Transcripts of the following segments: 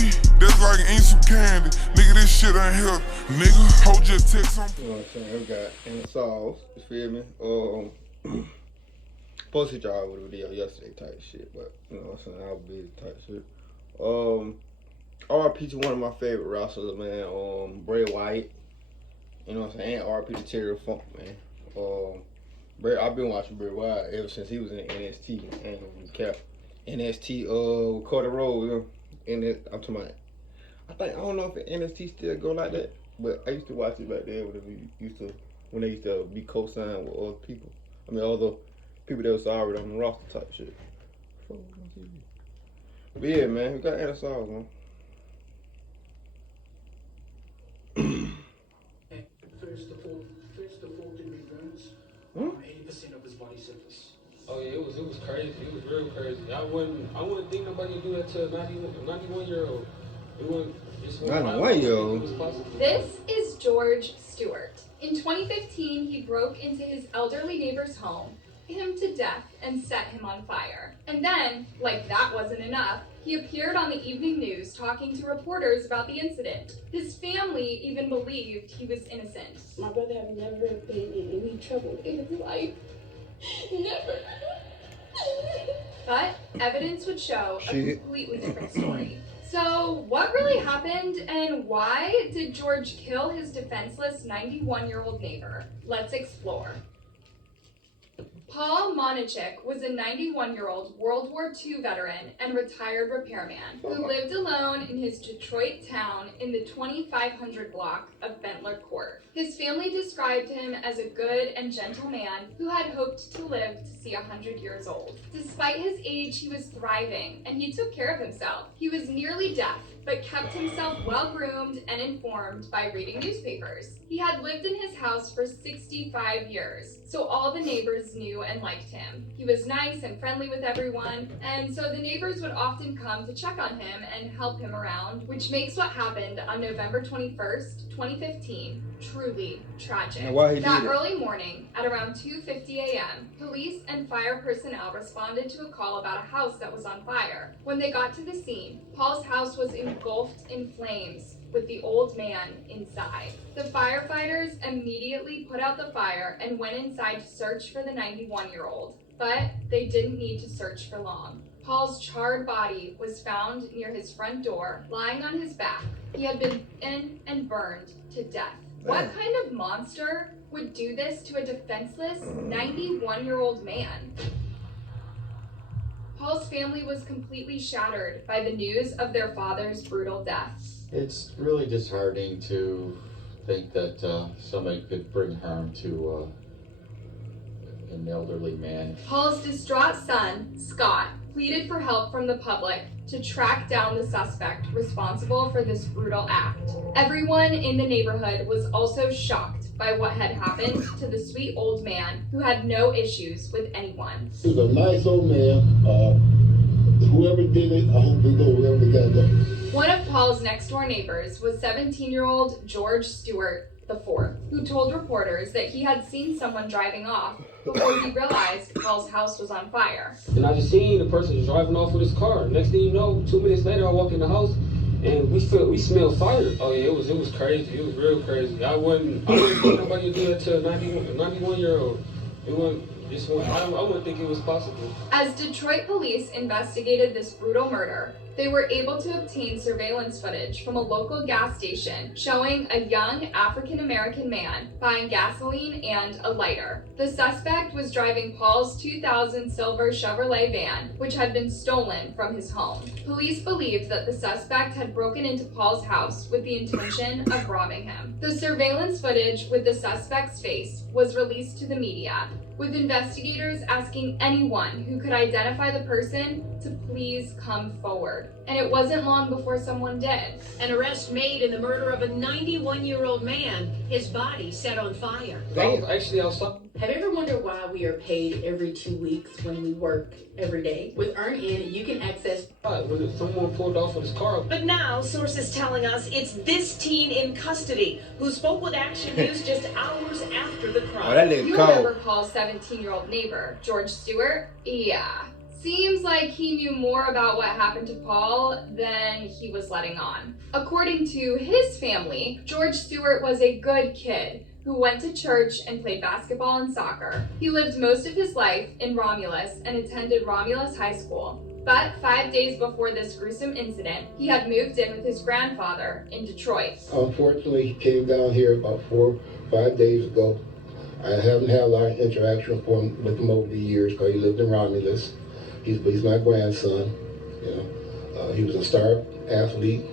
weed, that's like eating some candy. Nigga, this shit ain't healthy. Nigga, hold your text on. You know what I'm saying? We got in the sauce, you feel me? Posted y'all with a video yesterday type shit, but you know what I'm saying? I was busy type shit. RP to one of my favorite wrestlers, man. Bray Wyatt. You know what I'm saying? And RP to Terry Funk, man. I've been watching Bray Wyatt ever since he was in NXT and kept NXT with Cody Rhodes. I'm talking about. I don't know if NXT still go like that, but I used to watch it back there when they used to be co-signed with other people. I mean, other people that was already on the roster type shit. But yeah, man, we got Anna Sauce, man. First the fourth degree burns. 80% of his body syphilis. Oh yeah, it was crazy. It was real crazy. I wouldn't think nobody would do that to a 91-year-old. It wasn't just 91-year-old. This is George Stewart. In 2015, he broke into his elderly neighbor's home, beat him to death, and set him on fire. And then, like that wasn't enough, he appeared on the evening news talking to reporters about the incident. His family even believed he was innocent. My brother had never been in any trouble in his life. Never. But evidence would show a completely different story. So what really happened, and why did George kill his defenseless 91-year-old neighbor? Let's explore. Paul Monachik was a 91-year-old World War II veteran and retired repairman who lived alone in his Detroit town in the 2500 block of Bentler Court. His family described him as a good and gentle man who had hoped to live to see 100 years old. Despite his age, he was thriving and he took care of himself. He was nearly deaf, but kept himself well-groomed and informed by reading newspapers. He had lived in his house for 65 years, so all the neighbors knew and liked him. He was nice and friendly with everyone, and so the neighbors would often come to check on him and help him around, which makes what happened on November 21st, 2015, truly tragic. That early morning, at around 2:50 a.m., police and fire personnel responded to a call about a house that was on fire. When they got to the scene, Paul's house was engulfed in flames, with the old man inside. The firefighters immediately put out the fire and went inside to search for the 91-year-old, but they didn't need to search for long. Paul's charred body was found near his front door, lying on his back. He had been bitten and burned to death. What kind of monster would do this to a defenseless 91-year-old man? Paul's family was completely shattered by the news of their father's brutal death. It's really disheartening to think that somebody could bring harm to an elderly man. Paul's distraught son, Scott, pleaded for help from the public to track down the suspect responsible for this brutal act. Everyone in the neighborhood was also shocked by what had happened to the sweet old man who had no issues with anyone. He was a nice old man. Whoever did it, I hope they go wherever they gotta go. One of Paul's next door neighbors was 17-year-old George Stewart IV, who told reporters that he had seen someone driving off before he realized Paul's house was on fire. And I just seen the person driving off with his car. Next thing you know, 2 minutes later, I walk in the house and we smell fire. Oh yeah, it was crazy. It was real crazy. I wouldn't think nobody would do that to a 91-year-old. I wouldn't think it was possible. As Detroit police investigated this brutal murder, they were able to obtain surveillance footage from a local gas station showing a young African-American man buying gasoline and a lighter. The suspect was driving Paul's 2000 silver Chevrolet van, which had been stolen from his home. Police believed that the suspect had broken into Paul's house with the intention of robbing him. The surveillance footage with the suspect's face was released to the media, with investigators asking anyone who could identify the person to please come forward. And it wasn't long before someone did. An arrest made in the murder of a 91-year-old man, his body set on fire. Actually, I was talking. Have you ever wondered why we are paid every 2 weeks when we work every day? With EarnIn, you can access... When someone pulled off with his car. But now, sources telling us it's this teen in custody who spoke with Action News just hours after the crime. You remember Paul's 17-year-old neighbor, George Stewart? Yeah. Seems like he knew more about what happened to Paul than he was letting on. According to his family, George Stewart was a good kid who went to church and played basketball and soccer. He lived most of his life in Romulus and attended Romulus High School. But 5 days before this gruesome incident, he had moved in with his grandfather in Detroit. Unfortunately, he came down here about 4 or 5 days ago. I haven't had a lot of interaction with him over the years because he lived in Romulus. He's my grandson. You know, he was a star athlete.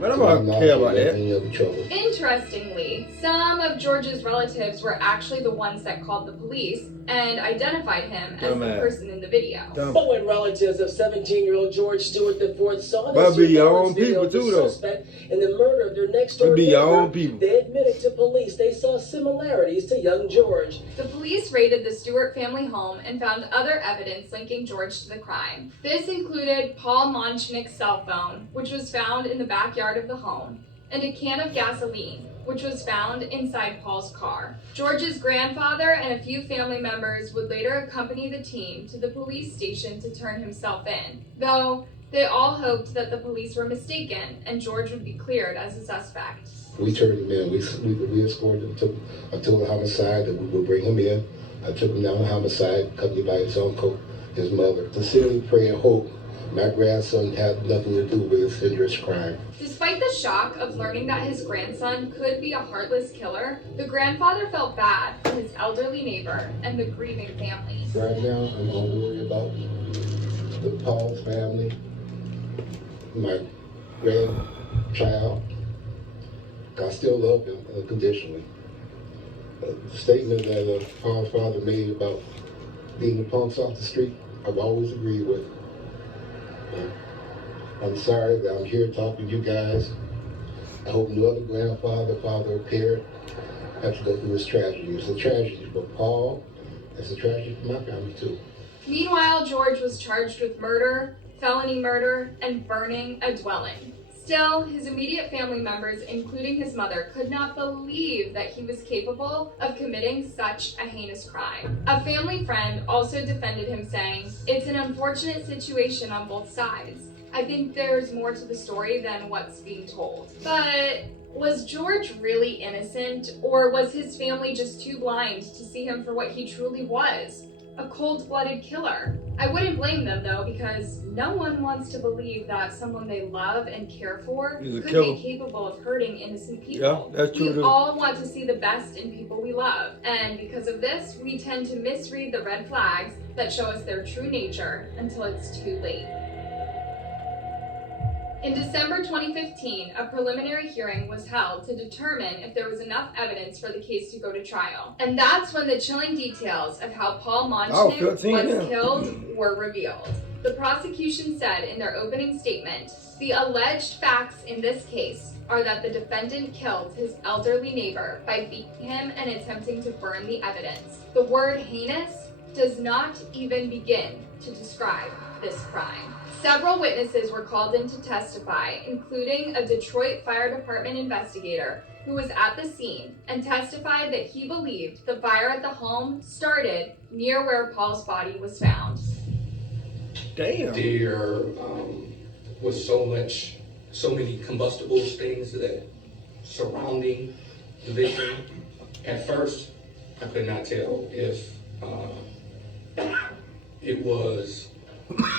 Man, I'm not care about that. Any other trouble. Interestingly, some of George's relatives were actually the ones that called the police and identified him as the person in the video. But when relatives of 17-year-old George Stewart IV saw That'd be this your own video people of the too, though. suspect in the murder of their next door That'd be your neighbor, own people. they admitted to police they saw similarities to young George. The police raided the Stewart family home and found other evidence linking George to the crime. This included Paul Monchnick's cell phone, which was found in the backyard of the home, and a can of gasoline, which was found inside Paul's car. George's grandfather and a few family members would later accompany the team to the police station to turn himself in, though they all hoped that the police were mistaken and George would be cleared as a suspect. We turned him in. We escorted him to the homicide that we would bring him in. I took him down to homicide, accompanied by his uncle, his mother. Sincerely pray and hope my grandson had nothing to do with this dangerous crime. Despite the shock of learning that his grandson could be a heartless killer, the grandfather felt bad for his elderly neighbor and the grieving family. Right now, I'm gonna worry about the Paul's family, my grandchild. I still love him unconditionally. The statement that Paul's father made about beating the punks off the street, I've always agreed with. I'm sorry that I'm here talking to you guys. I hope no other grandfather, father, or parent have to go through this tragedy. It's a tragedy for Paul. It's a tragedy for my family too. Meanwhile, George was charged with murder, felony murder, and burning a dwelling. Still, his immediate family members, including his mother, could not believe that he was capable of committing such a heinous crime. A family friend also defended him, saying, "It's an unfortunate situation on both sides. I think there's more to the story than what's being told." But was George really innocent, or was his family just too blind to see him for what he truly was? A cold-blooded killer. I wouldn't blame them though, because no one wants to believe that someone they love and care for could be capable of hurting innocent people. Yeah, that's true. We all want to see the best in people we love, and because of this, we tend to misread the red flags that show us their true nature until it's too late. In December 2015, a preliminary hearing was held to determine if there was enough evidence for the case to go to trial. And that's when the chilling details of how Paul Monchnick was killed were revealed. The prosecution said in their opening statement, "The alleged facts in this case are that the defendant killed his elderly neighbor by beating him and attempting to burn the evidence. The word heinous does not even begin to describe this crime." Several witnesses were called in to testify, including a Detroit Fire Department investigator who was at the scene and testified that he believed the fire at the home started near where Paul's body was found. Damn. There was so many combustibles, things that surrounding the victim. At first, I could not tell if it was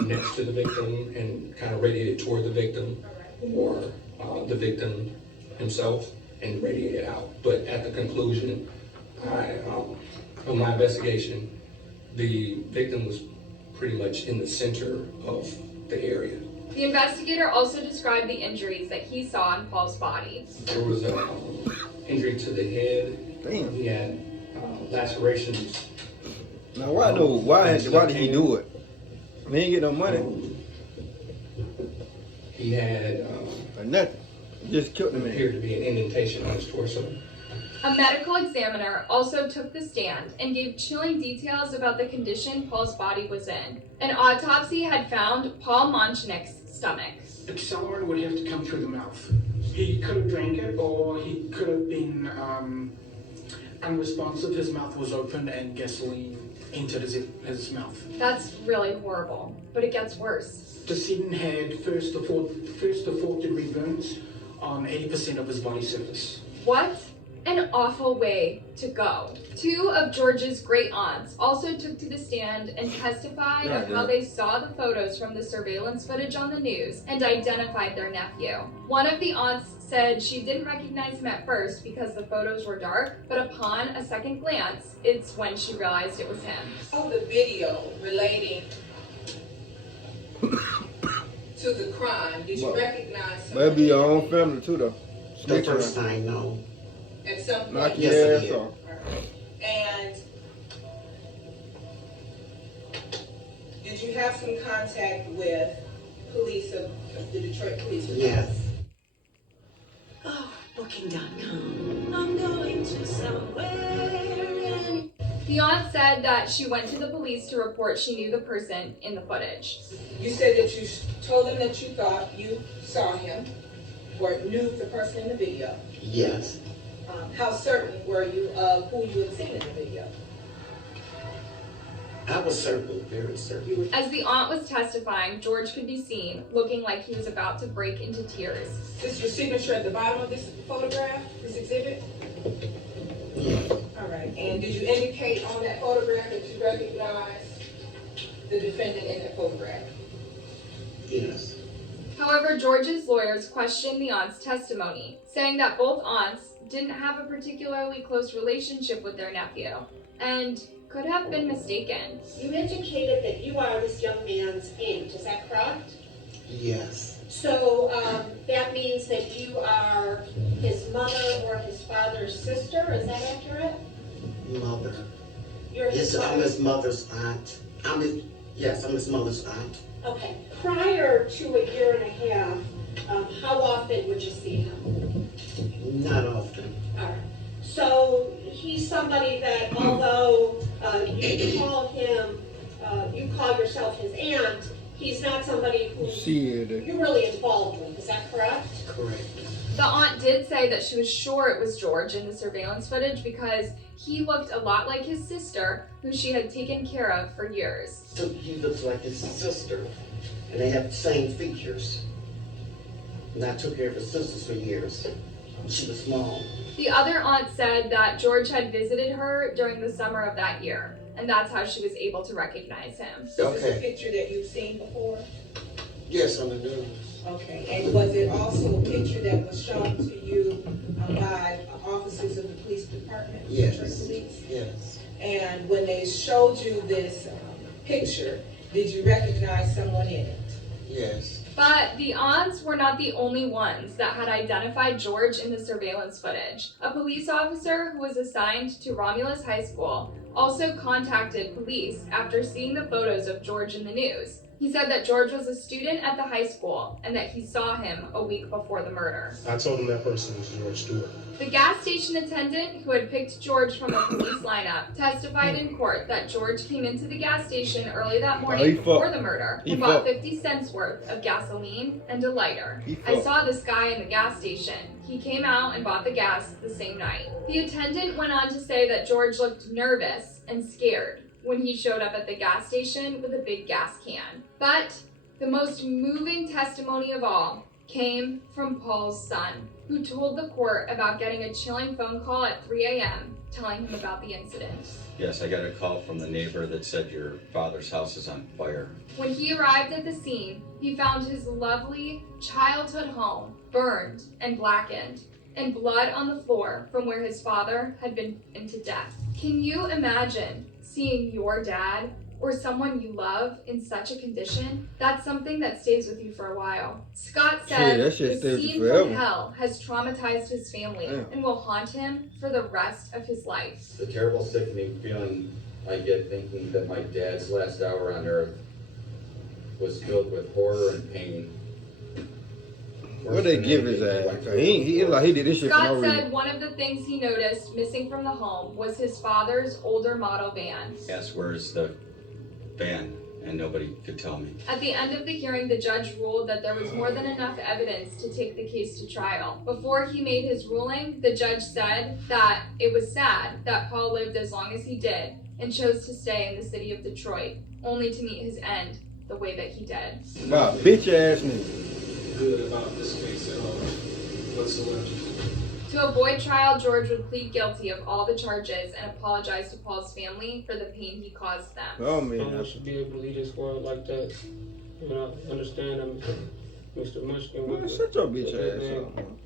next to the victim and kind of radiated toward the victim, or the victim himself and radiated out. But at the conclusion of my investigation, the victim was pretty much in the center of the area. The investigator also described the injuries that he saw on Paul's body. There was an injury to the head. Damn. He had lacerations. Now why did he do it? He ain't get no money. He had or nothing. He just killed the man. appeared to be an indentation on his torso. A medical examiner also took the stand and gave chilling details about the condition Paul's body was in. An autopsy had found Paul Monchnick's stomach. Someone would have to come through the mouth. He could have drank it, or he could have been unresponsive. His mouth was open and gasoline entered his mouth. That's really horrible, but it gets worse. The decedent had first to fourth degree burns on 80% of his body surface. What an awful way to go. Two of George's great aunts also took to the stand and testified of how they saw the photos from the surveillance footage on the news and identified their nephew. One of the aunts said she didn't recognize him at first because the photos were dark, but upon a second glance, it's when she realized it was him. The video relating to the crime, did you recognize somebody? Maybe your own family too, though. The first time, no. At some point? Knock Yes, your I ass did. off. And did you have some contact with police of the Detroit Police Department? Yes. Oh, booking.com. I'm going to somewhere. The aunt said that she went to the police to report she knew the person in the footage. You said that you told them that you thought you saw him or knew the person in the video. Yes. How certain were you of who you had seen in the video? I was certain, very certain. As the aunt was testifying, George could be seen looking like he was about to break into tears. Is your signature at the bottom of this photograph, this exhibit? All right. And did you indicate on that photograph that you recognized the defendant in that photograph? Yes. However, George's lawyers questioned the aunt's testimony, saying that both aunts didn't have a particularly close relationship with their nephew and could have been mistaken. You indicated that you are this young man's aunt, is that correct? Yes. So that means that you are his mother or his father's sister, is that accurate? Mother. You're his I'm mother? his mother's aunt. I'm his mother's aunt. Okay. Prior to a year and a half, how often would you see him? Not often. All right. So he's somebody that although you call him, you call yourself his aunt, he's not somebody who you're really involved with, is that correct? Correct. The aunt did say that she was sure it was George in the surveillance footage because he looked a lot like his sister, who she had taken care of for years. So he looks like his sister, and they have the same features. And I took care of his sisters for years. She was small. The other aunt said that George had visited her during the summer of that year, and that's how she was able to recognize him. Is this a picture that you've seen before? Yes, on the news. Okay, and was it also a picture that was shown to you by officers of the police department? Yes. Detroit Police? Yes. And when they showed you this picture, did you recognize someone in it? Yes. But the aunts were not the only ones that had identified George in the surveillance footage. A police officer who was assigned to Romulus High School also contacted police after seeing the photos of George in the news. He said that George was a student at the high school and that he saw him a week before the murder. I told him that person was George Stewart. The gas station attendant who had picked George from a police lineup testified in court that George came into the gas station early that morning before the murder and bought 50 cents worth of gasoline and a lighter. I saw this guy in the gas station. He came out and bought the gas the same night. The attendant went on to say that George looked nervous and scared when he showed up at the gas station with a big gas can. But the most moving testimony of all came from Paul's son, who told the court about getting a chilling phone call at 3 a.m. telling him about the incident. Yes, I got a call from the neighbor that said your father's house is on fire. When he arrived at the scene, he found his lovely childhood home burned and blackened, and blood on the floor from where his father had been beaten to death. Can you imagine seeing your dad or someone you love in such a condition? That's something that stays with you for a while. Scott said the scene from hell has traumatized his family and will haunt him for the rest of his life. The terrible, sickening feeling I get thinking that my dad's last hour on earth was filled with horror and pain. What they give his ass? He did this shit for no Scott reason. said one of the things he noticed missing from the home was his father's older model van. Yes, where's the van? And nobody could tell me. At the end of the hearing, the judge ruled that there was more than enough evidence to take the case to trial. Before he made his ruling, the judge said that it was sad that Paul lived as long as he did, and chose to stay in the city of Detroit, only to meet his end the way that he did. Wow, bitch ass nigga. Good about this case at all whatsoever. To avoid trial, George would plead guilty of all the charges and apologize to Paul's family for the pain he caused them. Oh man, Someone should be able to lead this world like that. You know, understand that Mr. Munchkin Man, was shut your bitch ass up, man.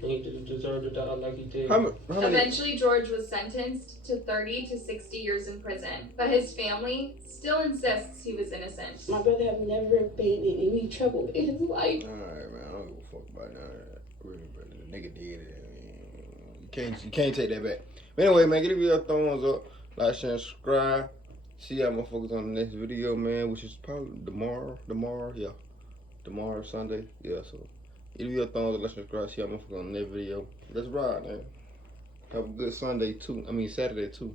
He deserved to die like he did. How many? Eventually, George was sentenced to 30 to 60 years in prison, but his family still insists he was innocent. My brother have never been in any trouble in his life. Alright, man, I don't give a fuck about none of that. Really, brother, the nigga did it. You can't take that back. But anyway, man, give your thumbs up, like, share, and subscribe. See y'all motherfuckers on the next video, man, which is probably tomorrow, Sunday, yeah, so give your thumbs up, like, subscribe, see y'all motherfuckers on the next video. Let's ride, man. Have a good Saturday, too.